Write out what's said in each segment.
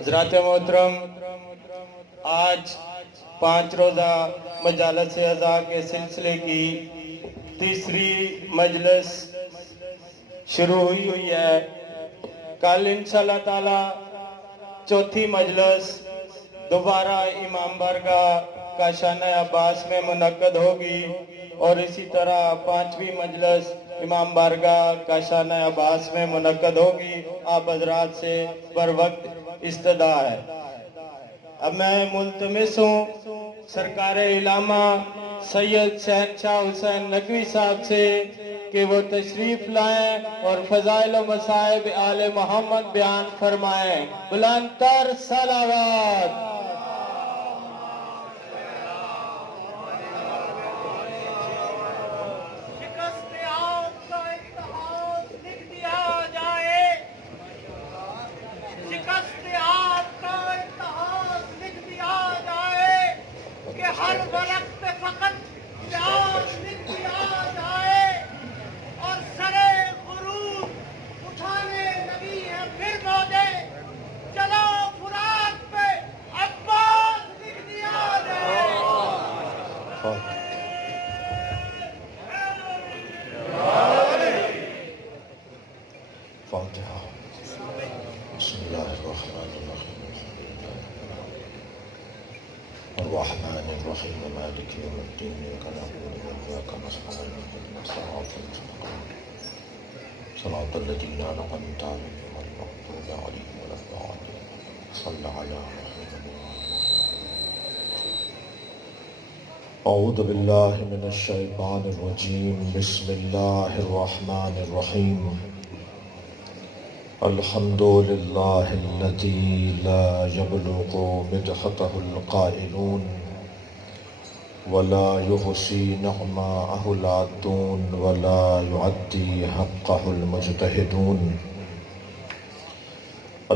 حضرات محترم، آج 5 روزہ مجالس اعزاء کے سلسلے کی تیسری مجلس شروع ہوئی ہے۔ کل انشاءاللہ تعالی چوتھی مجلس دوبارہ امام بارگاہ کاشانہ عباس میں منعقد ہوگی، اور اسی طرح 5ویں مجلس امام بارگاہ کاشانہ عباس میں منعقد ہوگی۔ آپ حضرات سے بر وقت استدعا ہے۔ اب میں ملتمس ہوں سرکار علامہ سید شہنشاہ حسین ندوی صاحب سے کہ وہ تشریف لائیں اور فضائل و مصائب آل محمد بیان فرمائیں۔ بلند تر صلوات۔ ہر وقت فقط یاد لکھ دیا جائے اور سرے غروب اٹھانے نبی ہے پھر بودے چلو فرات پہ عباس لکھ دیا جائے۔ فاتحہ۔ بسم اللہ الرحمن الرحیم الرحمن الرحیم مالک یوم الدین ایاک نعبد و ایاک نستعین اهدنا الصراط المستقیم صراط الذین انعمت علیہم غیر المغضوب علیہم ولا الضالین صلی علی محمد۔ اعوذ باللہ من الشیطان الرجیم بسم اللہ الرحمن الرحیم الحمد للہ الذی لا یبلغ مدحته القائلون ولا يحصي نعماءه العادون ولا يعدي حقه المجتهدون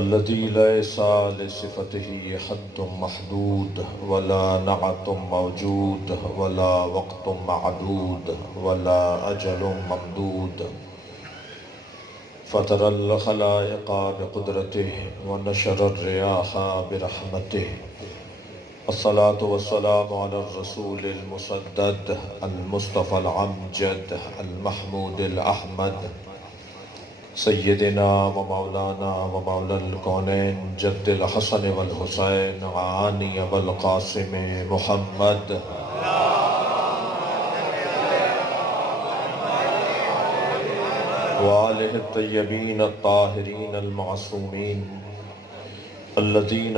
الذي ليس لصفته حد محدود ولا نعت موجود ولا وقت معدود ولا أجل ممدود فطر الخلائق بقدرته ونشر الرياح برحمته الصلاة والسلام على الرسول المسدد المصطفى العمجد المحمود الأحمد سيدنا ومولانا ومولى الكونين جد الحسن والحسين عاني والقاسم محمد وآله الطيبين الطاهرين المعصومين الذين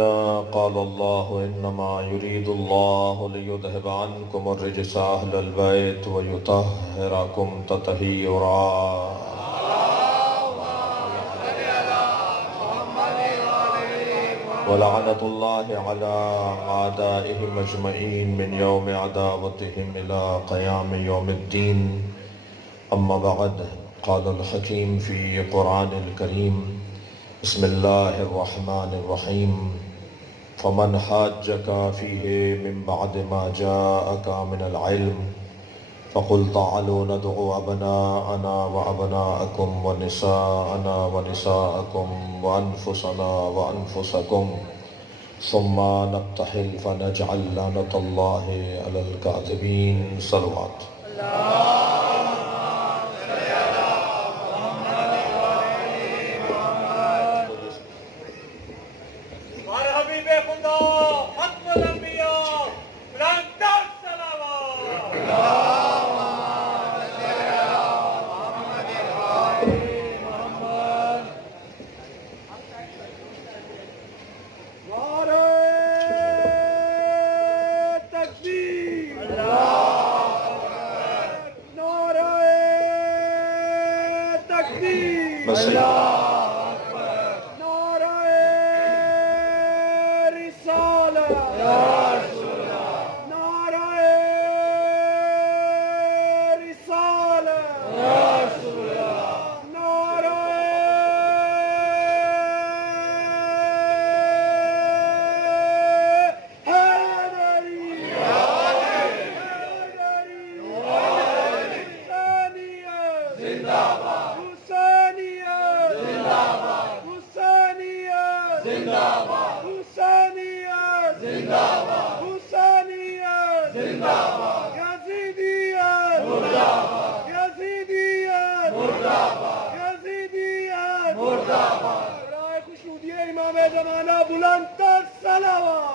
قال الله إنما يريد الله ليذهب عنكم الرجس أهل البيت ويطهركم تطهيرا ولعنة الله على أعدائهم أجمعين من يوم عداوتهم إلى قيام يوم الدين أما بعد قال الحكيم في قرآن الكريم بسم الله الرحمن الرحيم فمن حاجك فيه من بعد ما جاءك من العلم فقل تعالوا ندعو أبناءنا وأبناءكم ونساءنا ونساءكم وأنفسنا وأنفسكم ثم نبتهل فنجعل لعنة الله على الكاذبين صلوات نعرہ رسالت حسینیت حسینیت یزیدیت یزیدیت یزیدیت برای خشنودی امام زمانہ بلندتر صلوات.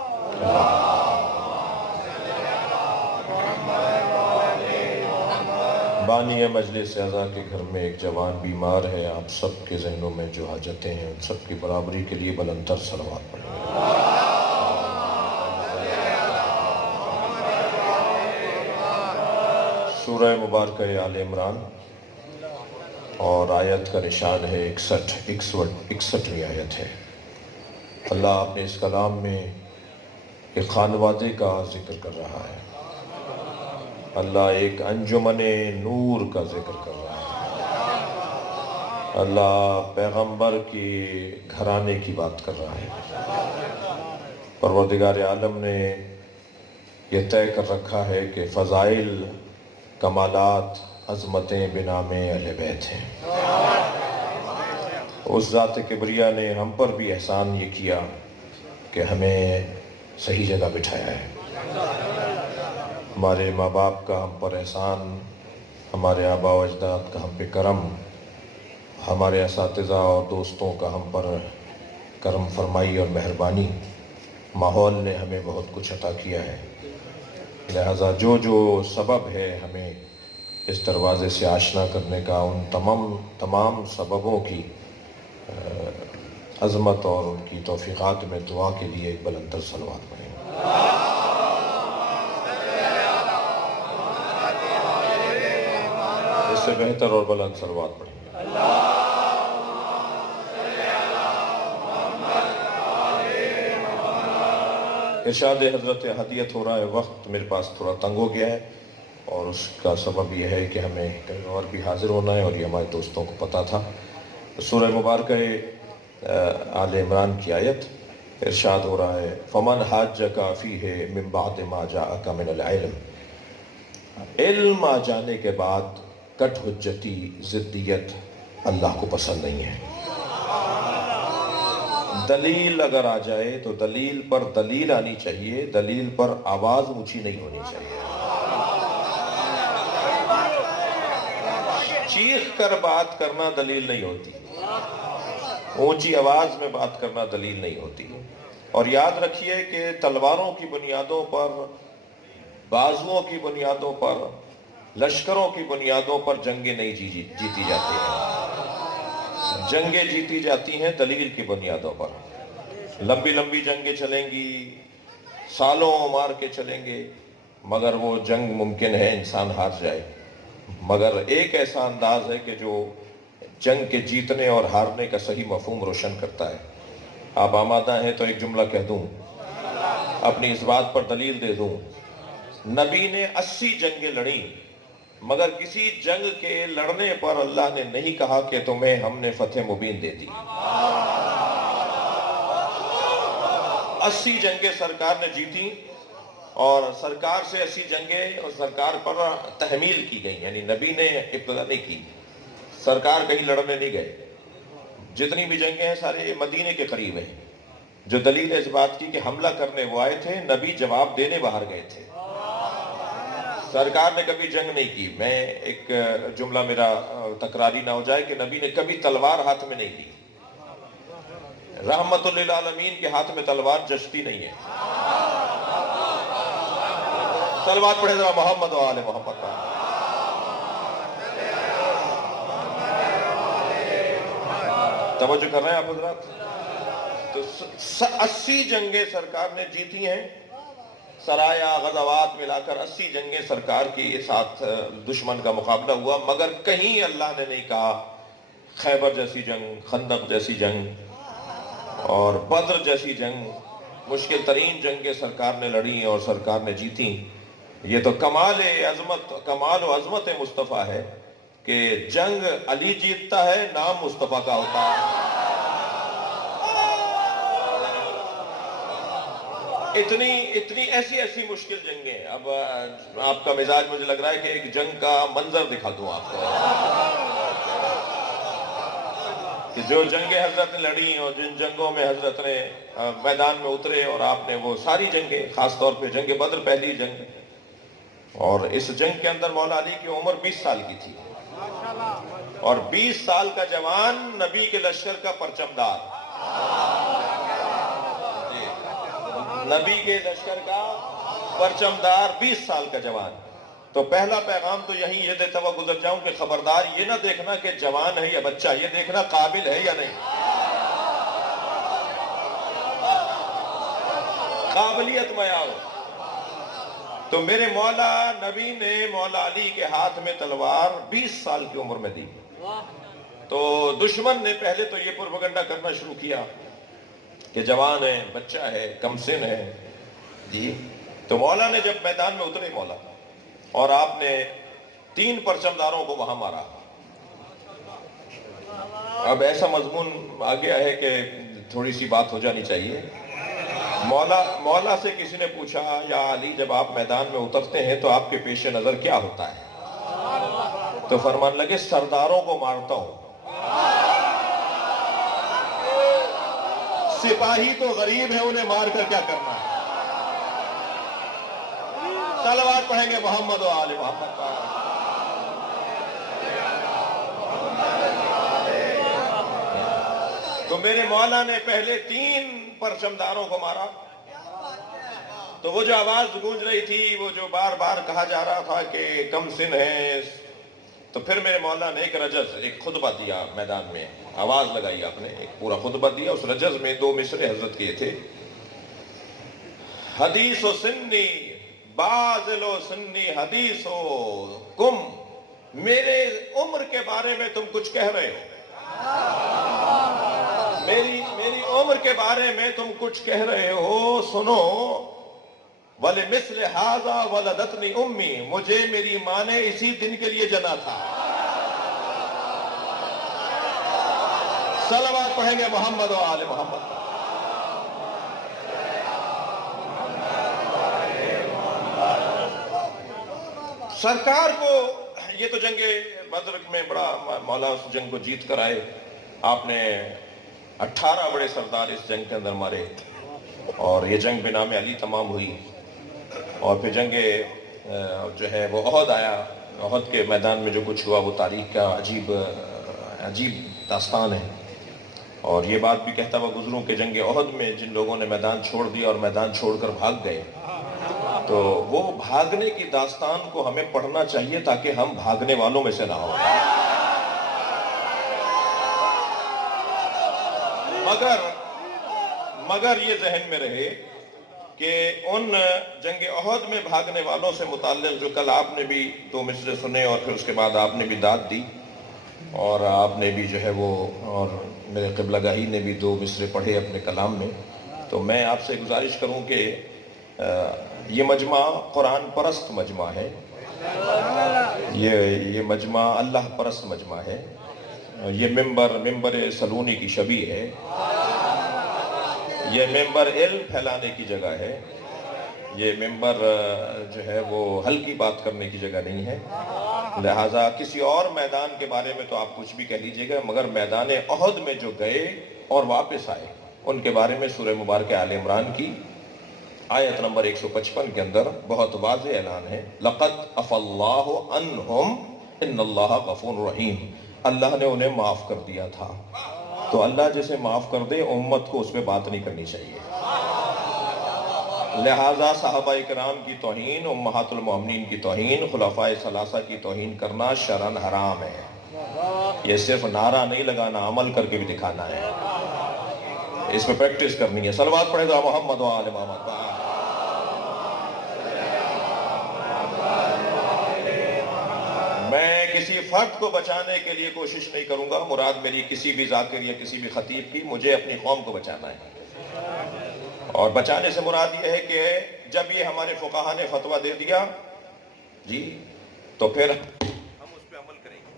بانی مجلس اعضاء کے گھر میں ایک جوان بیمار ہے. آپ سب کے ذہنوں میں جو حاجتیں ہیں ان سب کی برابری کے لیے بلندتر صلوات پڑھیں. سورہ مبارکہ آل عمران اور آیت کا نشان ہے 61ویں آیت ہے. اللہ اپنے اس کلام میں ایک خانوادے کا ذکر کر رہا ہے. اللہ ایک انجمن نور کا ذکر کر رہا ہے. اللہ پیغمبر کی گھرانے کی بات کر رہا ہے. پروردگار عالم نے یہ طے کر رکھا ہے کہ فضائل، کمالات، عظمتیں بنام اہل بیت ہیں. اس ذات کبریا نے ہم پر بھی احسان یہ کیا کہ ہمیں صحیح جگہ بٹھایا ہے. ہمارے ماں باپ کا ہم پر احسان، ہمارے آبا و اجداد کا ہم پہ کرم، ہمارے اساتذہ اور دوستوں کا ہم پر کرم فرمائی اور مہربانی. ماحول نے ہمیں بہت کچھ عطا کیا ہے. لہذا جو سبب ہے ہمیں اس دروازے سے آشنا کرنے کا، ان تمام سببوں کی عظمت اور ان کی توفیقات میں دعا کے لیے ایک بلندتر صلوات پڑھیں. اس سے بہتر اور بلند صلوات پڑھیں. ارشاد حضرت ہدیت ہو رہا ہے. وقت میرے پاس تھوڑا تنگ ہو گیا ہے اور اس کا سبب یہ ہے کہ ہمیں کہیں اور بھی حاضر ہونا ہے اور یہ ہمارے دوستوں کو پتہ تھا. سورہ مبارکہ آل عمران کی آیت ارشاد ہو رہا ہے فَمَنْ حَاجَّكَ فِيهِ مِنْ بَعْدِ مَا جَاءَكَ مِنَ الْعِلْمِ. علم آ جانے کے بعد کٹ حجتی، ضدیت اللہ کو پسند نہیں ہے. دلیل اگر آ جائے تو دلیل پر دلیل آنی چاہیے، دلیل پر آواز اونچی نہیں ہونی چاہیے. چیخ کر بات کرنا دلیل نہیں ہوتی، اونچی آواز میں بات کرنا دلیل نہیں ہوتی. اور یاد رکھیے کہ تلواروں کی بنیادوں پر، بازوؤں کی بنیادوں پر، لشکروں کی بنیادوں پر جنگیں نہیں جیتی جاتی ہیں. جنگیں جیتی جاتی ہیں دلیل کی بنیادوں پر. لمبی لمبی جنگیں چلیں گی، سالوں مار کے چلیں گے، مگر وہ جنگ ممکن ہے انسان ہار جائے. مگر ایک ایسا انداز ہے کہ جو جنگ کے جیتنے اور ہارنے کا صحیح مفہوم روشن کرتا ہے. آپ آمادہ ہیں تو ایک جملہ کہہ دوں، اپنی اس بات پر دلیل دے دوں. نبی نے 80 جنگیں لڑیں، مگر کسی جنگ کے لڑنے پر اللہ نے نہیں کہا کہ تمہیں ہم نے فتح مبین دے دی. 80 جنگیں سرکار نے جیتی اور سرکار سے 80 جنگیں اور سرکار پر تحمیل کی گئی، یعنی نبی نے ابتدا نہیں کی. سرکار کہیں لڑنے نہیں گئے. جتنی بھی جنگیں ہیں سارے مدینے کے قریب ہیں. جو دلیل اس بات کی کہ حملہ کرنے وہ آئے تھے، نبی جواب دینے باہر گئے تھے. سرکار نے کبھی جنگ نہیں کی. میں ایک جملہ میرا تکراری نہ ہو جائے کہ نبی نے کبھی تلوار ہاتھ میں نہیں لی. رحمت للعالمین کے ہاتھ میں تلوار جچتی نہیں ہے. صلوات پڑھے ذرا محمد و آل محمد کا. توجہ کر رہے ہیں آپ حضرات؟ تو 80 جنگیں سرکار نے جیتی ہیں. سرایا غزوات ملا کر 80 جنگیں سرکار کی ساتھ دشمن کا مقابلہ ہوا، مگر کہیں اللہ نے نہیں کہا خیبر جیسی جنگ، خندق جیسی جنگ اور بدر جیسی جنگ، مشکل ترین جنگیں سرکار نے لڑیں اور سرکار نے جیتی. یہ تو کمال و عظمت مصطفیٰ ہے کہ جنگ علی جیتتا ہے، نام مصطفیٰ کا ہوتا ہے. اتنی ایسی مشکل جنگیں. اب آپ کا مزاج مجھے لگ رہا ہے کہ ایک جنگ کا منظر دکھا دوں آپ کو کہ جو جنگیں حضرت نے لڑی اور جن جنگوں میں حضرت نے میدان میں اترے اور آپ نے وہ ساری جنگیں، خاص طور پہ جنگ بدر پہلی جنگ، اور اس جنگ کے اندر مولا علی کی عمر 20 سال کی تھی، اور 20 سال کا جوان نبی کے لشکر کا پرچم دار، نبی کے لشکر کا پرچم دار 20 سال کا جوان۔ تو پہلا پیغام تو یہی یہ دیتا ہوا گزر جاؤں کہ خبردار یہ نہ دیکھنا کہ جوان ہے یا بچہ، یہ دیکھنا قابل ہے یا نہیں، قابلیت معیار ہو۔ تو میرے مولا نبی نے مولا علی کے ہاتھ میں تلوار 20 سال کی عمر میں دی۔ تو دشمن نے پہلے تو یہ پروپیگنڈا کرنا شروع کیا کہ جوان ہے، بچہ ہے، کم سن ہے جی۔ تو مولا نے جب میدان میں اترے مولا، اور آپ نے 3 پرچمداروں کو وہاں مارا۔ اب ایسا مضمون آ گیا ہے کہ تھوڑی سی بات ہو جانی چاہیے۔ مولا سے کسی نے پوچھا، یا علی جب آپ میدان میں اترتے ہیں تو آپ کے پیش نظر کیا ہوتا ہے؟ تو فرمان لگے سرداروں کو مارتا ہوں، سپاہی تو غریب ہے، انہیں مار کر کیا کرنا ہے۔ صلوات پڑھیں گے محمد و آل محمد پر۔ تو میرے مولا نے پہلے 3 پرچمداروں کو مارا۔ تو وہ جو آواز گونج رہی تھی، وہ جو بار بار کہا جا رہا تھا کہ کم سن ہے، تو پھر میرے مولا نے ایک رجز، ایک خطبہ دیا میدان میں، آواز لگائی آپ نے، ایک پورا خطبہ دیا۔ اس رجز میں 2 مصرے حضرت کیے تھے، حدیث و سنی بازل و سنی حدیث و کم، میرے عمر کے بارے میں تم کچھ کہہ رہے ہو، میری عمر کے بارے میں تم کچھ کہہ رہے ہو، سنو۔ وَلِمِثْلِ هَذَا وَلَدَتْنِي أُمِّي، مجھے میری ماں نے اسی دن کے لیے جنا تھا۔ صلوات پڑھیں گے محمد و آل محمد۔ سرکار کو یہ تو جنگ بدر میں بڑا مولا اس جنگ کو جیت کر آئے، آپ نے 18 بڑے سردار اس جنگ کے اندر مارے، اور یہ جنگ بنام علی تمام ہوئی۔ اور پھر جنگ جو ہے وہ احد آیا، احد کے میدان میں جو کچھ ہوا وہ تاریخ کا عجیب داستان ہے۔ اور یہ بات بھی کہتا ہوا گزروں کہ جنگ احد میں جن لوگوں نے میدان چھوڑ دیا اور میدان چھوڑ کر بھاگ گئے، تو وہ بھاگنے کی داستان کو ہمیں پڑھنا چاہیے تاکہ ہم بھاگنے والوں میں سے نہ ہوں۔ مگر یہ ذہن میں رہے کہ ان جنگ احد میں بھاگنے والوں سے متعلق جو کل آپ نے بھی 2 مصرے سنے، اور پھر اس کے بعد آپ نے بھی داد دی، اور آپ نے بھی جو ہے وہ، اور میرے قبلہ گاہی نے بھی 2 مصرے پڑھے اپنے کلام میں، تو میں آپ سے گزارش کروں کہ یہ مجمع قرآن پرست مجمع ہے، یہ مجمع اللہ پرست مجمع ہے، یہ ممبر سلونی کی شبیہ ہے، یہ ممبر علم پھیلانے کی جگہ ہے، یہ ممبر جو ہے وہ ہلکی بات کرنے کی جگہ نہیں ہے۔ لہٰذا کسی اور میدان کے بارے میں تو آپ کچھ بھی کہہ لیجئے گا، مگر میدان احد میں جو گئے اور واپس آئے ان کے بارے میں سورہ مبارکہ آل عمران کی آیت نمبر 155 کے اندر بہت واضح اعلان ہے، لَقَدْ عَفَا اللَّهُ عَنْهُمْ إِنَّ اللَّهَ غَفُورٌ رَحِيمٌ، اللہ نے انہیں معاف کر دیا تھا۔ تو اللہ جسے معاف کر دے، امت کو اس پہ بات نہیں کرنی چاہیے۔ لہٰذا صحابہ اکرام کی توہین، امہات المؤمنین کی توہین، خلفائے ثلاثہ کی توہین کرنا شرعاً حرام ہے۔ یہ صرف نعرہ نہیں لگانا، عمل کر کے بھی دکھانا ہے، اس پہ پریکٹس کرنی ہے۔ صلوات پڑھے گا محمد و آل محمد۔ میں کسی فرد کو بچانے کے لیے کوشش نہیں کروں گا، مراد میری کسی بھی ذاکر یا کسی بھی خطیب کی، مجھے اپنی قوم کو بچانا ہے۔ اور بچانے سے مراد یہ ہے کہ جب یہ ہمارے فقہا نے فتویٰ دے دیا جی، تو پھر ہم اس پہ عمل کریں گے۔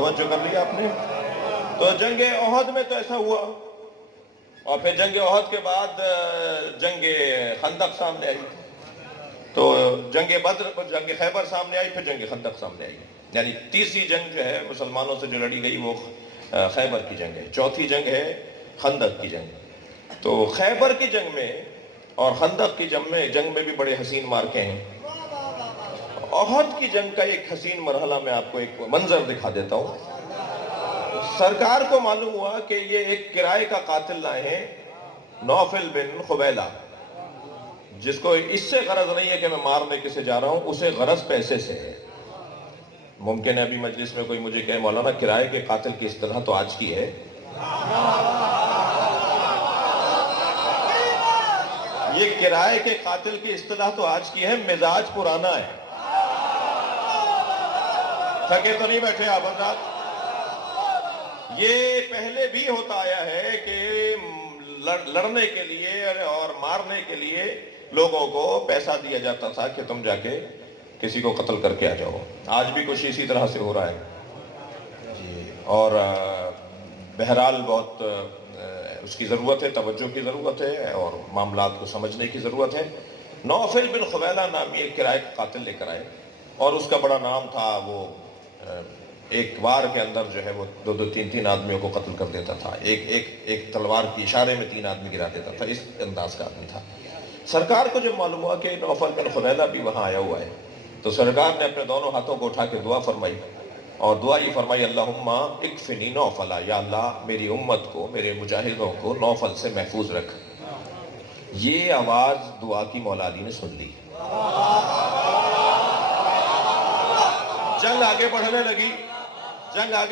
توجہ کر لیا آپ نے؟ تو جنگ احد میں تو ایسا ہوا، اور پھر جنگ احد کے بعد جنگ خندق سامنے آئی، تو جنگ بدر پر جنگ خیبر سامنے آئی، پھر جنگ خندق سامنے آئی، یعنی تیسری جنگ جو ہے مسلمانوں سے جو لڑی گئی وہ خیبر کی جنگ ہے، چوتھی جنگ ہے خندق کی جنگ۔ تو خیبر کی جنگ میں اور خندق کی جنگ میں بھی بڑے حسین مارکے ہیں۔ احد کی جنگ کا ایک حسین مرحلہ میں آپ کو ایک منظر دکھا دیتا ہوں۔ سرکار کو معلوم ہوا کہ یہ ایک کرائے کا قاتل لائے ہیں، نوفل بن خبیلہ، جس کو اس سے غرض نہیں ہے کہ میں مارنے کسے جا رہا ہوں، اسے غرض پیسے سے ہے۔ ممکن ہے ابھی مجلس میں کوئی مجھے کہے مولانا کرائے کے قاتل کی اصطلاح تو آج کی ہے، یہ کرائے کے قاتل کی اصطلاح تو آج کی ہے، مزاج پرانا ہے۔ تھکے تو نہیں بیٹھے آپ حضرات؟ یہ پہلے بھی ہوتا آیا ہے کہ لڑنے کے لیے اور مارنے کے لیے لوگوں کو پیسہ دیا جاتا تھا کہ تم جا کے کسی کو قتل کر کے آ جاؤ۔ آج بھی کچھ اسی طرح سے ہو رہا ہے جی، اور بہرحال بہت اس کی ضرورت ہے، توجہ کی ضرورت ہے اور معاملات کو سمجھنے کی ضرورت ہے۔ نوفل بن خبیلہ نامی ایک کرائے کا قاتل لے کر آئے، اور اس کا بڑا نام تھا، وہ ایک وار کے اندر جو ہے وہ دو دو تین تین آدمیوں کو قتل کر دیتا تھا، ایک تلوار کی اشارے میں 3 آدمی گرا دیتا تھا، اس انداز کا آدمی تھا۔ سرکار کو جب معلوم ہوا کہ نوفل بن خبیلہ بھی وہاں آیا ہوا ہے، تو سرکار نے اپنے دونوں ہاتھوں کو اٹھا کے دعا فرمائی، اور دعا یہ فرمائی، اللہم اکفنی نوفلا، یا اللہ میری امت کو، میرے مجاہدوں کو نوفل سے محفوظ رکھ۔ یہ آواز دعا کی مولا علی نے سن لی۔ جنگ آگے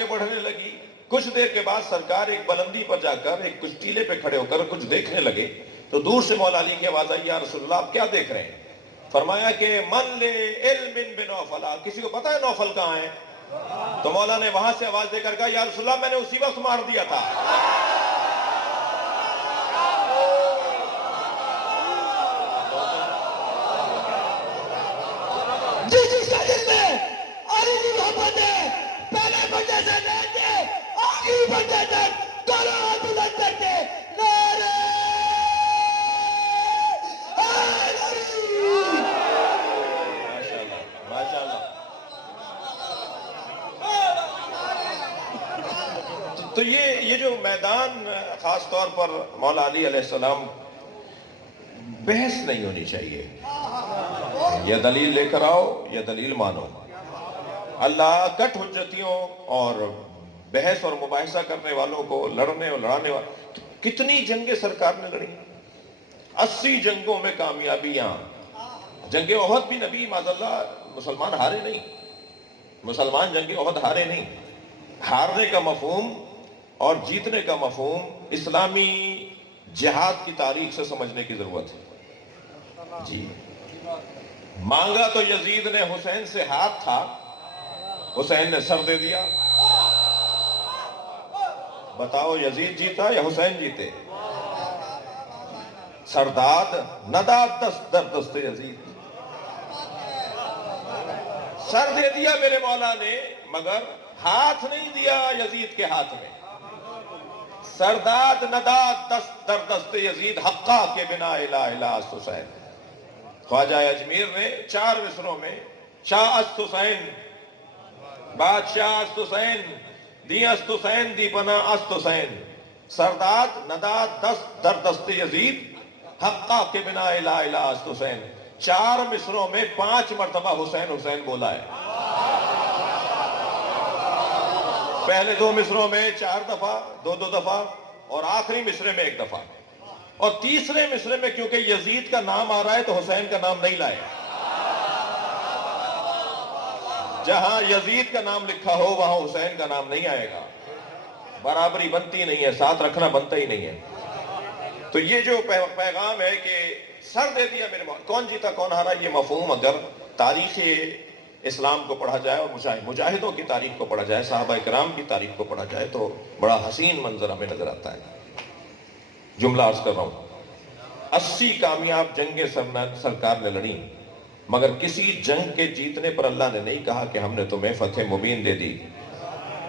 بڑھنے لگی، کچھ دیر کے بعد سرکار ایک بلندی پر جا کر ایک کچھ ٹیلے پہ کھڑے ہو کر کچھ دیکھنے لگے، تو دور سے مولا علی کی آواز آئی، یا رسول اللہ آپ کیا دیکھ رہے ہیں؟ فرمایا کہ من لے علم بنوفلا، کسی کو پتا ہے نوفل کہاں ہے؟ تو مولا نے وہاں سے آواز دے کر کہا، یا رسول اللہ میں نے اسی وقت مار دیا تھا۔ جس کا دل میں علی کی محبت ہے، پہلے بندے سے لے کے آخری بندے تک دونوں ہاتھ بلند کر کے نعرہ حیدری۔ ماشاءاللہ ماشاءاللہ۔ تو یہ جو میدان، خاص طور پر مولا علی علیہ السلام، بحث نہیں ہونی چاہیے، یا دلیل لے کر آؤ یا دلیل مانو۔ اللہ کٹ حجتیوں اور بحث اور مباحثہ کرنے والوں کو، لڑنے اور لڑانے والوں، کتنی جنگیں سرکار نے لڑی، 80 جنگوں میں کامیابیاں۔ جنگ احد بھی نبی معاذاللہ مسلمان ہارے نہیں، مسلمان جنگ احد ہارے نہیں۔ ہارنے کا مفہوم اور جیتنے کا مفہوم اسلامی جہاد کی تاریخ سے سمجھنے کی ضرورت ہے جی۔ مانگا تو یزید نے حسین سے ہاتھ تھا، حسین نے سر دے دیا۔ بتاؤ یزید جیتا یا حسین جیتے؟ سرداد نداد دست در دست یزید، سر دے دیا میرے مولا نے، مگر ہاتھ نہیں دیا یزید کے ہاتھ میں۔ سرداد نداد دست در دست یزید، حقا کے بنا الہ الہ است حسین۔ خواجہ اجمیر نے 4 مصروں میں، شاہ است حسین، بادشاہ است حسین، دی است حسین، دی پناہ است حسین، سرداد نداد دست در دست یزید، حقا کے بنا الہ الہ است حسین۔ 4 مصروں میں 5 مرتبہ حسین حسین بولا ہے۔ پہلے 2 مصروں میں 4 دفعہ، 2 دفعہ، اور آخری مصرے میں 1 دفعہ، اور تیسرے مصرے میں کیونکہ یزید کا نام آ رہا ہے تو حسین کا نام نہیں لائے۔ جہاں یزید کا نام لکھا ہو وہاں حسین کا نام نہیں آئے گا، برابری بنتی نہیں ہے، ساتھ رکھنا بنتا ہی نہیں ہے۔ تو یہ جو پیغام ہے کہ سر دے دیا میرے مولا، کون جیتا کون ہارا، یہ مفہوم اگر تاریخ اسلام کو پڑھا جائے اور مجاہدوں کی تاریخ کو پڑھا جائے، صحابہ کرام کی تاریخ کو پڑھا جائے، تو بڑا حسین منظر ہمیں نظر آتا ہے۔ جملہ عرض کر رہا ہوں، 80 کامیاب جنگیں سرکار نے لڑی، مگر کسی جنگ کے جیتنے پر اللہ نے نہیں کہا کہ ہم نے تمہیں فتح مبین دے دی۔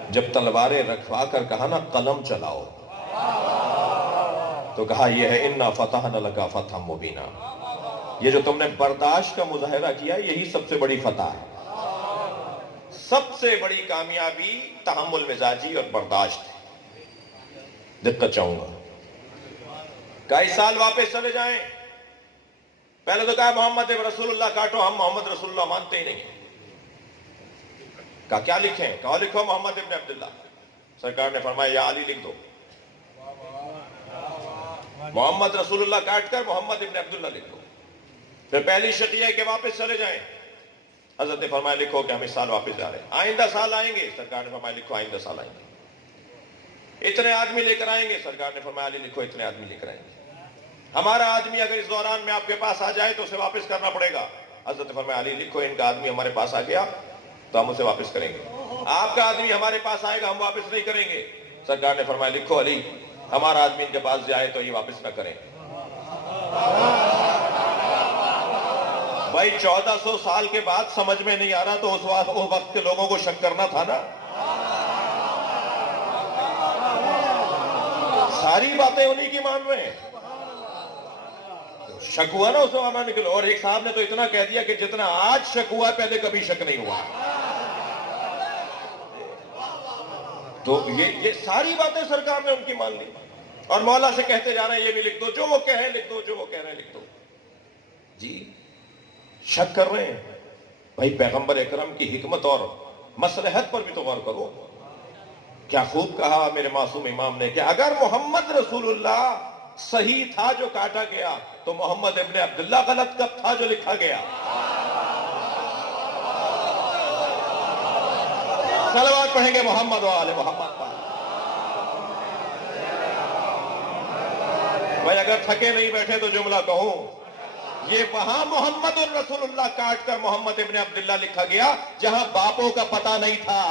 جب تلواریں رکھوا کر کہا نا قلم چلاؤ، تو کہا یہ ہے اِنَّا فَتَحْنَا لَكَ فَتْحًا مُبِينًا، یہ جو تم نے برداشت کا مظاہرہ کیا یہی سب سے بڑی فتح ہے۔ سب سے بڑی کامیابی تحمل مزاجی اور برداشت ہے۔ دقت چاہوں گا کئی سال واپس چلے جائیں، پہلے تو کہا محمد رسول اللہ کاٹو، ہم محمد رسول اللہ مانتے ہی نہیں۔ کہا کیا لکھیں؟ کہا لکھو محمد ابن عبداللہ۔ سرکار نے فرمایا یا علی لکھ دو۔ محمد رسول اللہ کاٹ کر محمد ابن عبداللہ لکھ دو۔ پھر پہلی شقیہ ہے کہ واپس چلے جائیں، حضرت نے فرمایا لکھو کہ ہم اس سال واپس جا رہے ہیں، آئندہ سال آئیں گے۔ سرکار نے فرمایا لکھو آئندہ سال آئیں گے۔ اتنے آدمی لے کر آئیں گے، سرکار نے فرمایا علی لکھو اتنے آدمی لے کر آئیں گے۔ ہمارا آدمی اگر اس دوران میں آپ کے پاس آ جائے تو اسے واپس کرنا پڑے گا۔ حضرت نے فرمایا علی لکھو ان کا آدمی ہمارے پاس آ گیا تو ہم اسے واپس کریں گے، آپ کا آدمی ہمارے پاس آئے گا ہم واپس نہیں کریں گے۔ سرکار نے فرمایا لکھو علی ہمارا آدمی ان کے پاس جائے تو یہ واپس نہ کریں۔ بھائی 1400 سال کے بعد سمجھ میں نہیں آ رہا تو اس وقت کے لوگوں کو شک کرنا تھا نا۔ ساری باتیں انہی کی مان رہے ہیں، شک ہوا نا اس زمانہ نکلو۔ اور ایک صاحب نے تو اتنا کہہ دیا کہ جتنا آج شک ہوا پہلے کبھی شک نہیں ہوا۔ تو یہ ساری باتیں سرکار نے ان کی مان لی، اور مولا سے کہتے جا رہے ہیں یہ بھی لکھ دو، جو وہ کہہ رہے ہیں لکھ دو، جو وہ کہہ رہے ہیں لکھ دو۔ جی شک کر رہے ہیں، بھائی پیغمبر اکرم کی حکمت اور مصلحت پر بھی تو غور کرو۔ کیا خوب کہا میرے معصوم امام نے کہ اگر محمد رسول اللہ صحیح تھا جو کاٹا گیا تو محمد ابن عبداللہ غلط کب تھا جو لکھا گیا؟ صلوات پڑھیں گے محمد و آل محمد پر۔ بھائی اگر تھکے نہیں بیٹھے تو جملہ کہوں، یہ وہاں محمد رسول اللہ کاٹ کر محمد ابن عبداللہ لکھا گیا جہاں باپوں کا پتہ نہیں تھا۔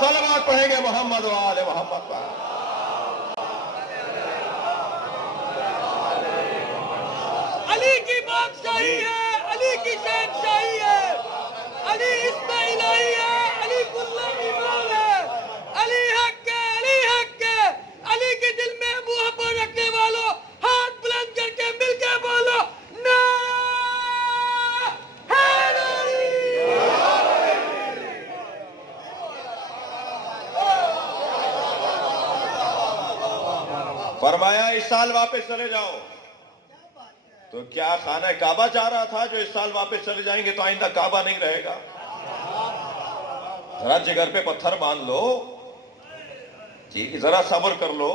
صلوات پڑھیں گے محمد و آل محمد پر۔ علی کی بادشاہی ہے، علی کی شہنشاہی ہے، علی اسم الہی ہے، علی کلام ایمان ہے، علی حق ہے، علی حق ہے۔ علی کے دل میں محبت رکھنے والوں ہاتھ بلند کر کے مل کے بولو نعرہ حیدری۔ فرمایا اس سال واپس چلے جاؤ، تو کیا خانہ کعبہ جا رہا تھا جو اس سال واپس چلے جائیں گے تو آئندہ کعبہ نہیں رہے گا؟ ذرا جگر پہ پتھر باندھ لو جی، ذرا صبر کر لو۔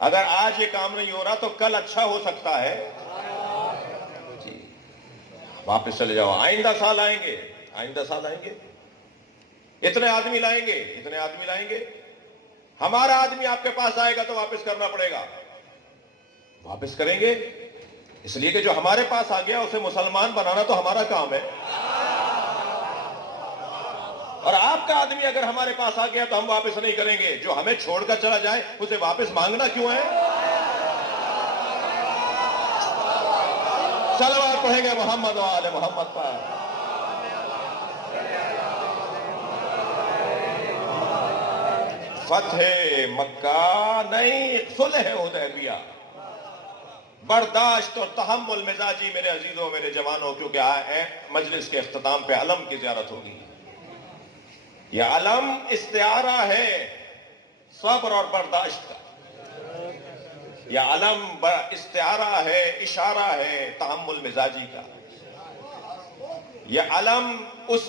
اگر آج یہ کام نہیں ہو رہا تو کل اچھا ہو سکتا ہے جی۔ واپس چلے جاؤ، آئندہ سال آئیں گے، آئندہ سال آئیں گے، اتنے آدمی لائیں گے، اتنے آدمی لائیں گے۔ ہمارا آدمی آپ کے پاس آئے گا تو واپس کرنا پڑے گا، واپس کریں گے، اس لیے کہ جو ہمارے پاس آ گیا اسے مسلمان بنانا تو ہمارا کام ہے، اور آپ کا آدمی اگر ہمارے پاس آ گیا تو ہم واپس نہیں کریں گے۔ جو ہمیں چھوڑ کر چلا جائے اسے واپس مانگنا کیوں ہے؟ صلوات پڑھیں گے محمد و آل محمد پر۔ فتح مکہ نہیں، صلح حدیبیہ، برداشت اور تحمل مزاجی میرے عزیزوں میرے جوانوں، کیونکہ مجلس کے اختتام پہ علم کی زیارت ہوگی۔ یہ علم استعارہ ہے صبر اور برداشت کا، یہ علم استعارہ ہے، اشارہ ہے تحمل مزاجی کا۔ یہ علم اس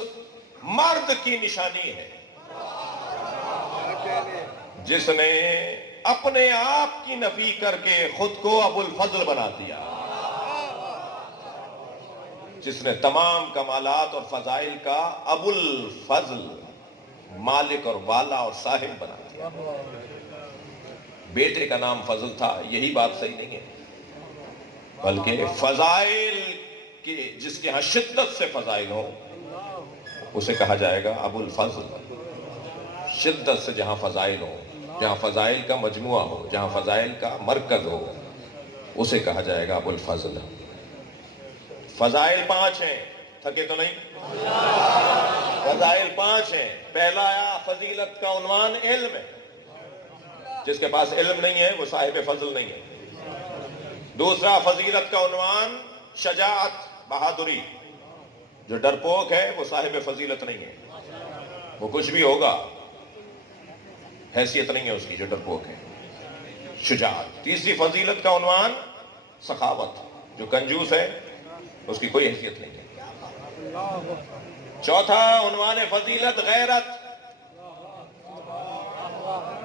مرد کی نشانی ہے جس نے اپنے آپ کی نفی کر کے خود کو ابو الفضل بنا دیا، جس نے تمام کمالات اور فضائل کا ابو الفضل، مالک اور والا اور صاحب بنا دیا۔ بیٹے کا نام فضل تھا، یہی بات صحیح نہیں ہے، بلکہ فضائل کے جس کے ہاں شدت سے فضائل ہو اسے کہا جائے گا ابو الفضل۔ شدت سے جہاں فضائل ہو، جہاں فضائل کا مجموعہ ہو، جہاں فضائل کا مرکز ہو، اسے کہا جائے گا ابو الفضل۔ فضائل 5 ہیں، تھکے تو نہیں؟ فضائل 5 ہیں. پہلا آیا فضیلت کا عنوان علم ہے. جس کے پاس علم نہیں ہے وہ صاحب فضل نہیں ہے. دوسرا فضیلت کا عنوان شجاعت، بہادری. جو ڈرپوک ہے وہ صاحب فضیلت نہیں ہے. وہ کچھ بھی ہوگا حیثیت نہیں ہے اس کی جو ڈرپوک ہے. شجاعت. تیسری فضیلت کا عنوان سخاوت. جو کنجوس ہے اس کی کوئی حیثیت نہیں ہے. چوتھا عنوان فضیلت غیرت.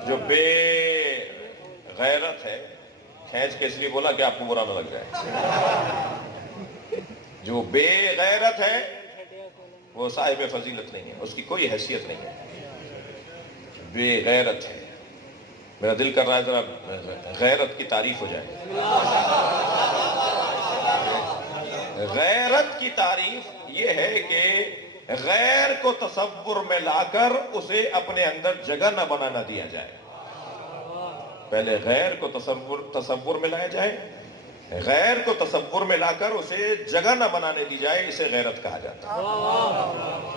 جو بے غیرت ہے، کھینچ کے اس لیے بولا کہ آپ کو برا نہ لگ جائے، جو بے غیرت ہے وہ صاحب فضیلت نہیں ہے، اس کی کوئی حیثیت نہیں ہے. بے غیرت ہے. میرا دل کر رہا ہے ذرا غیرت کی تعریف ہو جائے. غیرت کی تعریف یہ ہے کہ غیر کو تصور میں لا کر اسے اپنے اندر جگہ نہ بنانا دیا جائے. پہلے غیر کو تصور میں لایا جائے، غیر کو تصور میں لا کر اسے جگہ نہ بنانے دی جائے، اسے غیرت کہا جاتا ہے.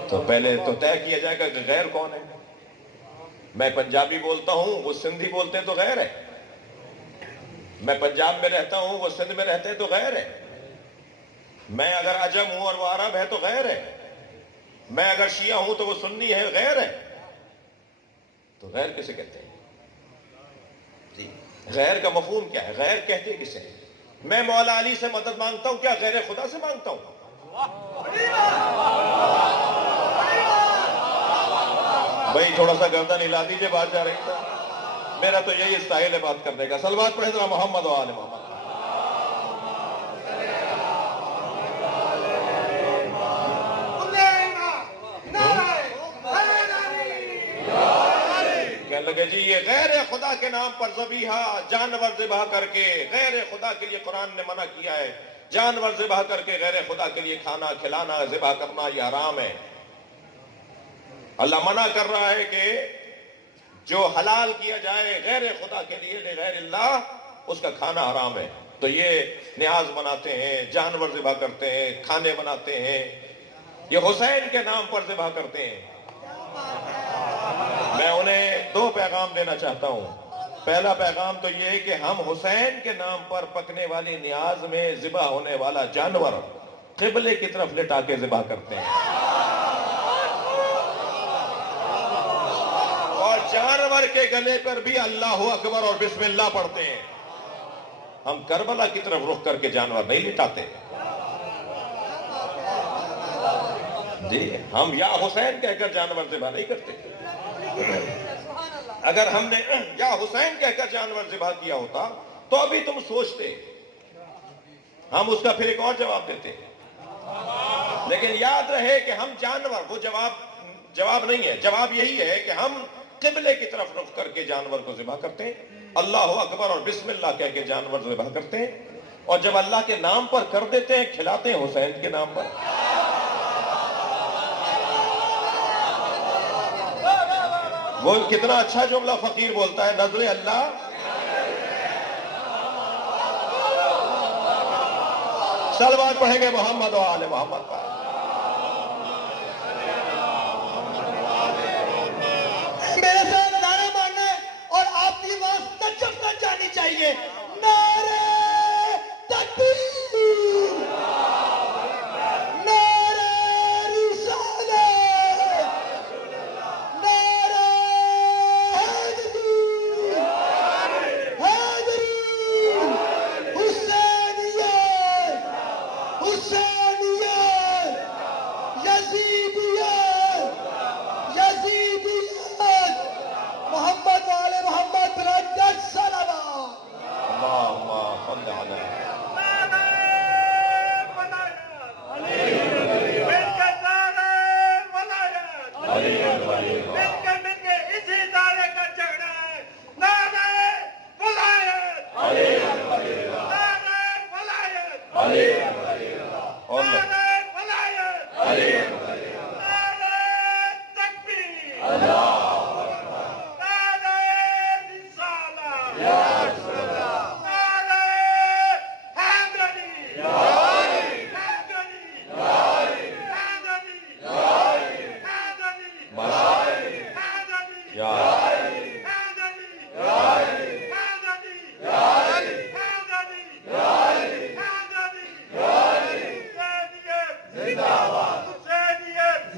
تو پہلے تو طے کیا جائے گا کہ غیر کون ہے. میں پنجابی بولتا ہوں، وہ سندھی بولتے ہیں تو غیر ہے. میں پنجاب میں رہتا ہوں، وہ سندھ میں رہتے ہیں تو غیر ہے. میں اگر عجم ہوں اور وہ عرب ہے تو غیر ہے. میں اگر شیعہ ہوں تو وہ سنی ہے، غیر ہے. تو غیر کسے کہتے ہیں؟ جی غیر کا مفہوم کیا ہے؟ غیر کہتے کسے ہیں؟ میں مولا علی سے مدد مانگتا ہوں، کیا غیر خدا سے مانگتا ہوں؟ بھائی تھوڑا سا گردن ہلا دیجئے، بات جا رہی تھا. میرا تو یہی اسٹائل ہے بات کرنے کا. صلوات پڑھیں ذرا محمد و آل محمد. کہنے لگے جی یہ غیر خدا کے نام پر ذبیحہ، جانور ذبح کر کے غیر خدا کے لیے قرآن نے منع کیا ہے. جانور ذبح کر کے غیر خدا کے لیے کھانا کھلانا، ذبح کرنا یہ حرام ہے. اللہ منع کر رہا ہے کہ جو حلال کیا جائے غیر خدا کے لیے لغیر اللہ، اس کا کھانا حرام ہے. تو یہ نیاز بناتے ہیں، جانور ذبح کرتے ہیں، کھانے بناتے ہیں، یہ حسین کے نام پر ذبح کرتے ہیں. میں انہیں 2 پیغام دینا چاہتا ہوں. پہلا پیغام تو یہ ہے کہ ہم حسین کے نام پر پکنے والی نیاز میں ذبح ہونے والا جانور قبلے کی طرف لٹا کے ذبح کرتے ہیں، اور جانور کے گلے پر بھی اللہ اکبر اور بسم اللہ پڑھتے ہیں. ہم کربلا کی طرف رخ کر کے جانور نہیں لٹاتے. جی ہم یا حسین کہہ کر جانور ذبح نہیں کرتے. اگر ہم نے یا حسین کہہ کر جانور ذبح کیا ہوتا تو ابھی تم سوچتے، ہم اس کا پھر ایک اور جواب دیتے. لیکن یاد رہے کہ ہم جانور، وہ جواب نہیں ہے. جواب یہی ہے کہ ہم قبلے کی طرف رخ کر کے جانور کو ذبح کرتے ہیں، اللہ اکبر اور بسم اللہ کہہ کے جانور ذبح کرتے ہیں، اور جب اللہ کے نام پر کر دیتے ہیں کھلاتے ہیں حسین کے نام پر. وہ کتنا اچھا جملہ فقیر بولتا ہے، نظر اللہ صلوات پڑھیں گے محمد و آل محمد پر. میرے ساتھ نعرہ مارنا ہے اور آپ کی آواز تک جانی چاہیے. نعرہ تکبیر، نعرہ رسالت، نعرہ حیدری، حسینیت، حسینیت، یزیدیت، یزیدیت، محمد والے محمد برادر صلوات.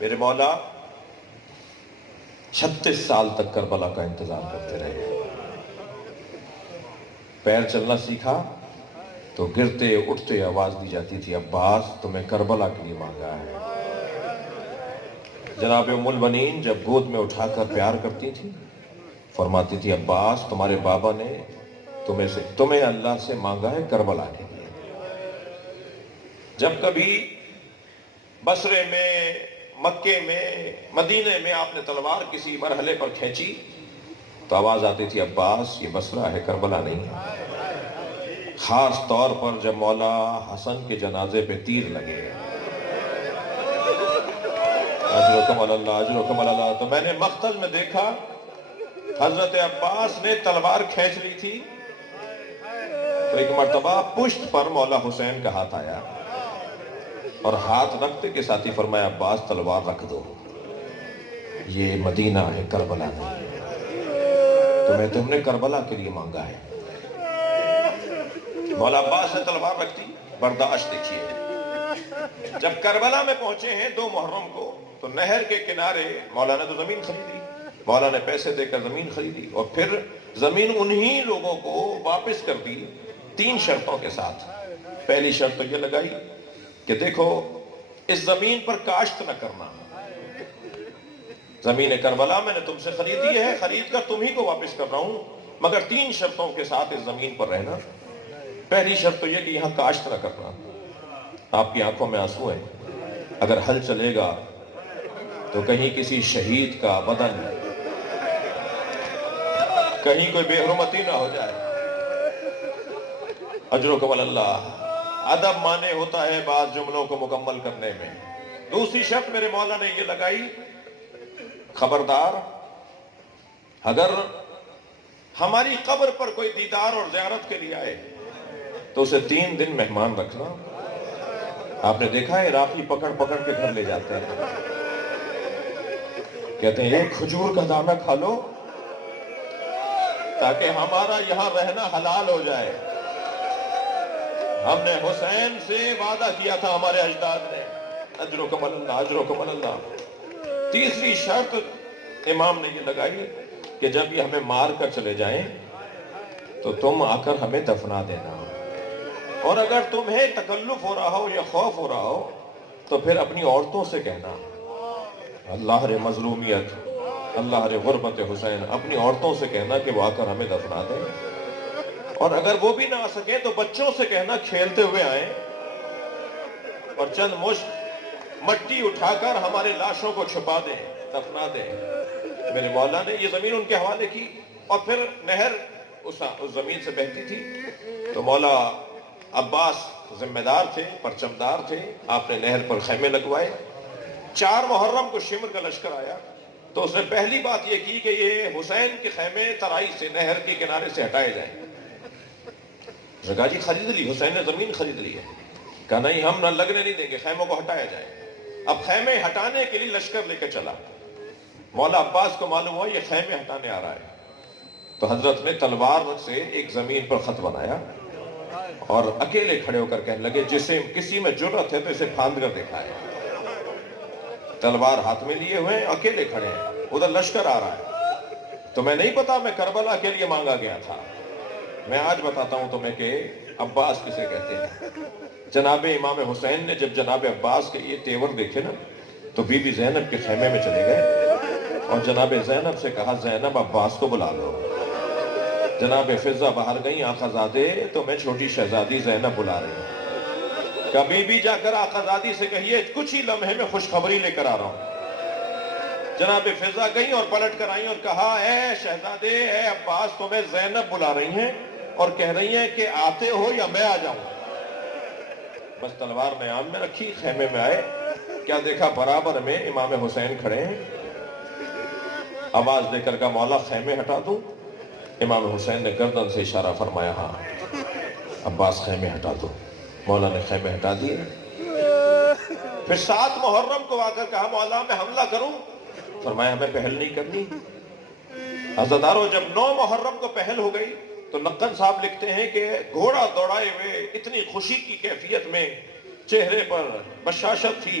میرے مولا 36 سال تک کربلا کا انتظار کرتے رہے. پیر چلنا سیکھا تو گرتے اٹھتے آواز دی جاتی تھی عباس تمہیں کربلا کے لیے مانگا ہے. جناب ام البنین جب گود میں اٹھا کر پیار کرتی تھی فرماتی تھی عباس تمہارے بابا نے تمہیں اللہ سے مانگا ہے کربلا کے لیے. جب کبھی بصرے میں مکے میں مدینے میں آپ نے تلوار کسی مرحلے پر کھینچی تو آواز آتی تھی عباس یہ بصرہ ہے کربلا نہیں ہے. خاص طور پر جب مولا حسن کے جنازے پہ تیر لگے اجرکم اللہ اجرکم اللہ تو میں نے مقتل میں دیکھا حضرت عباس نے تلوار کھینچ لی تھی تو ایک مرتبہ پشت پر مولا حسین کا ہاتھ آیا اور ہاتھ رکھتے کے ساتھ ہی فرمایا عباس تلوار رکھ دو یہ مدینہ ہے کربلا نہیں تم نے کربلا کے لیے مانگا ہے. مولا عباس نے تلوار رکھ دی. برداشت دیکھیے جب کربلا میں پہنچے ہیں 2 محرم کو تو نہر کے کنارے مولا نے تو زمین خریدی مولا نے پیسے دے کر زمین خریدی اور پھر زمین انہی لوگوں کو واپس کر دی 3 شرطوں کے ساتھ. پہلی شرط تو یہ لگائی کہ دیکھو اس زمین پر کاشت نہ کرنا. زمین کربلا میں نے تم سے خریدی ہے خرید کر تم ہی کو واپس کر رہا ہوں مگر 3 شرطوں کے ساتھ اس زمین پر رہنا. پہلی شرط تو یہ کہ یہاں کاشت نہ کرنا. آپ کی آنکھوں میں آنسو ہیں اگر حل چلے گا تو کہیں کسی شہید کا بدن کہیں کوئی بے حرمتی نہ ہو جائے. اجرکم اللہ. ادب مانے ہوتا ہے بعض جملوں کو مکمل کرنے میں. دوسری شرط میرے مولا نے یہ لگائی خبردار اگر ہماری قبر پر کوئی دیدار اور زیارت کے لیے آئے تو اسے 3 دن مہمان رکھنا. آپ نے دیکھا ہے راکھی پکڑ پکڑ کے گھر لے جاتے ہیں کہتے ہیں ایک کھجور کا دانہ کھا لو تاکہ ہمارا یہاں رہنا حلال ہو جائے. ہم نے حسین سے وعدہ کیا تھا ہمارے اجداد نے. اجرکم اللہ اجرکم اللہ. تیسری شرط امام نے یہ لگائی کہ جب یہ ہمیں مار کر چلے جائیں تو تم آ کر ہمیں دفنا دینا اور اگر تمہیں تکلف ہو رہا ہو یا خوف ہو رہا ہو تو پھر اپنی عورتوں سے کہنا اللہ رے مظلومیت اللہ رے غربت حسین اپنی عورتوں سے کہنا کہ وہ آ کر ہمیں دفنا دیں اور اگر وہ بھی نہ آ سکے تو بچوں سے کہنا کھیلتے ہوئے آئیں اور چند مشت مٹی اٹھا کر ہمارے لاشوں کو چھپا دیں دفنا دیں. میرے مولا نے یہ زمین ان کے حوالے کی اور پھر نہر اس زمین سے بہتی تھی تو مولا عباس ذمہ دار تھے پرچمدار تھے. آپ نے نہر پر خیمے لگوائے. 4 محرم کو شمر کا لشکر آیا تو اس نے پہلی بات یہ کی کہ یہ حسین کے خیمے ترائی سے نہر کے کنارے سے ہٹائے جائیں. کہا جی خرید لی حسین نے زمین خرید لی ہے. کہا نہیں ہم نہ لگنے نہیں دیں گے خیموں کو ہٹایا جائے. اب خیمے ہٹانے کے لیے لشکر لے کے چلا. مولا عباس کو معلوم ہوا یہ خیمے ہٹانے آ رہا ہے تو حضرت نے تلوار سے ایک زمین پر خط بنایا اور اکیلے کھڑے ہو کر کہنے لگے جسے کسی میں جرأت ہے تو اسے پھاند کر دکھائے. تلوار ہاتھ میں لیے ہوئے اکیلے کھڑے ہیں ادھر لشکر آ رہا ہے. تو میں نہیں پتا میں کربلا کے لیے مانگا گیا تھا. میں آج بتاتا ہوں تمہیں کہ عباس کسے کہتے ہیں. جناب امام حسین نے جب جناب عباس کے یہ تیور دیکھے نا تو بی بی زینب کے خیمے میں چلے گئے اور جناب زینب سے کہا زینب عباس کو بلا لو. جناب فضہ باہر گئی آقا زادے تو میں چھوٹی شہزادی زینب بلا رہی ہوں. کبھی بھی جا کر آقا زادی سے کہیے کچھ ہی لمحے میں خوشخبری لے کر آ رہا ہوں. جناب فضہ گئی اور پلٹ کر آئیں اور کہا اے شہزادے اے عباس تمہیں زینب بلا رہی ہیں اور کہہ رہی ہیں کہ آتے ہو یا میں آ جاؤں. بس تلوار میان میں رکھی خیمے میں آئے. کیا دیکھا برابر میں امام حسین کھڑے ہیں. آواز دے کر کہا مولا خیمے ہٹا دوں. امام حسین نے گردن سے اشارہ فرمایا ہاں عباس خیمے ہٹا دو. مولا نے خیمے ہٹا دیے. پھر 7 محرم کو آ کر کہا مولا میں حملہ کروں. فرمایا ہمیں پہل نہیں کرنی. عزادارو جب 9 محرم کو پہل ہو گئی تو نقن صاحب لکھتے ہیں کہ گھوڑا دوڑائے ہوئے اتنی خوشی کی کیفیت میں چہرے پر بشاشت تھی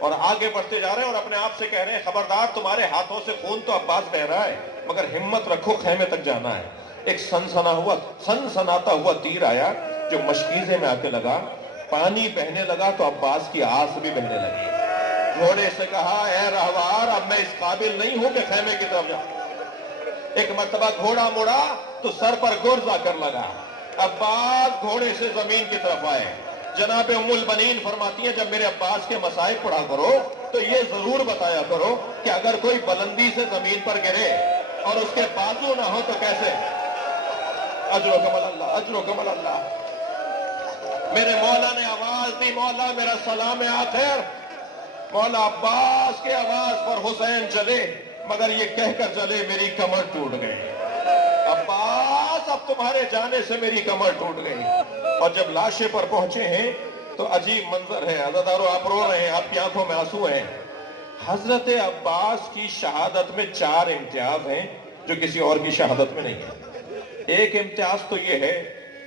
اور آگے بڑھتے جا رہے ہیں اور اپنے آپ سے کہہ رہے ہیں خبردار تمہارے ہاتھوں سے خون تو عباس بہ رہا ہے مگر ہمت رکھو خیمے تک جانا ہے. ایک سنسناتا ہوا تیر آیا جو مشکیزے میں آ کے لگا, پانی بہنے لگا تو عباس کی آس بھی بہنے لگی. گھوڑے سے کہا اے رہوار اب میں اس قابل نہیں ہوں کہ خیمے کی طرف جاؤں. ایک مرتبہ گھوڑا مڑا تو سر پر گرز آ کر لگا. عباس گھوڑے سے زمین کی طرف آئے. جناب ام البنین فرماتی ہیں جب میرے عباس کے مصائب پڑھا کرو تو یہ ضرور بتایا کرو کہ اگر کوئی بلندی سے زمین پر گرے اور اس کے بازو نہ ہو تو کیسے. اجر و کمل اللہ, اجر و کمل اللہ. میرے مولا نے آواز دی, مولا میرا سلام آخر. مولا عباس کے آواز پر حسین چلے مگر یہ کہہ کر چلے میری کمر ٹوٹ گئی. عباس اب تمہارے جانے سے میری کمر ٹوٹ گئی. اور جب لاشے پر پہنچے ہیں تو عجیب منظر ہے. عزادارو آپ رو رہے ہیں, آپ کی آنکھوں میں آنسو ہیں. حضرت عباس کی شہادت میں 4 امتیاز ہیں جو کسی اور کی شہادت میں نہیں ہے. ایک امتیاز تو یہ ہے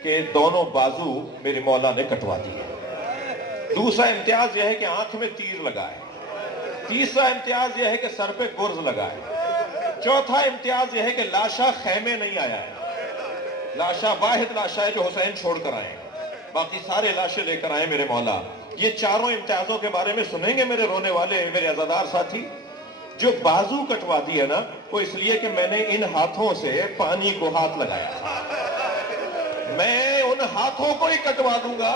کہ دونوں بازو میرے مولا نے کٹوا دیے. دوسرا امتیاز یہ ہے کہ آنکھ میں تیر لگا ہے. تیسرا امتیاز یہ ہے کہ سر پہ گرز لگا ہے. چوتھا امتیاز یہ ہے کہ لاشا خیمے نہیں آیا ہے. لاشا واحد لاشا ہے جو حسین چھوڑ کر آئے, باقی سارے لاشیں لے کر آئے میرے مولا. یہ چاروں امتیازوں کے بارے میں سنیں گے میرے رونے والے میرے عزادار ساتھی. جو بازو کٹوا دی ہے نا وہ اس لیے کہ میں نے ان ہاتھوں سے پانی کو ہاتھ لگایا. میں ان ہاتھوں کو ہی کٹوا دوں گا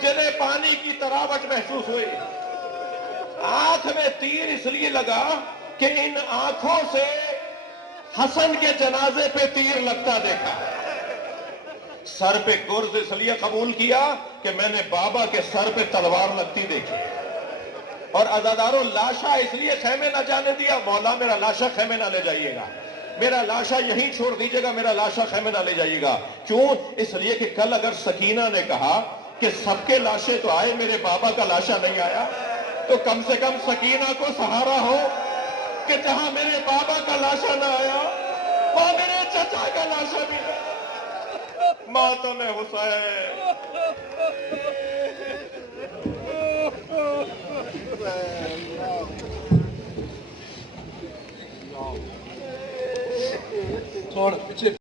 جنہیں پانی کی تراوٹ محسوس ہوئی. آنکھ میں تیر اس لیے لگا کہ ان آنکھوں سے حسن کے جنازے پہ تیر لگتا دیکھا. سر پہ گرز اس لیے قبول کیا کہ میں نے بابا کے سر پہ تلوار لگتی دیکھی. اور عزاداروں لاشا اس لیے خیمے نہ جانے دیا, مولا میرا لاشا خیمے نہ لے جائیے گا, میرا لاشا یہیں چھوڑ دیجیے گا, میرا لاشا خیمے نہ لے جائیے گا. کیوں؟ اس لیے کہ کل اگر سکینہ نے کہا کہ سب کے لاشیں تو آئے میرے بابا کا لاشا نہیں آیا, تو کم سے کم سکینہ کو سہارا ہو کہ جہاں میرے بابا کا لاشا نہ آیا وہاں میرے چچا کا لاشا بھی نہ. ماتم حسین. تھوڑا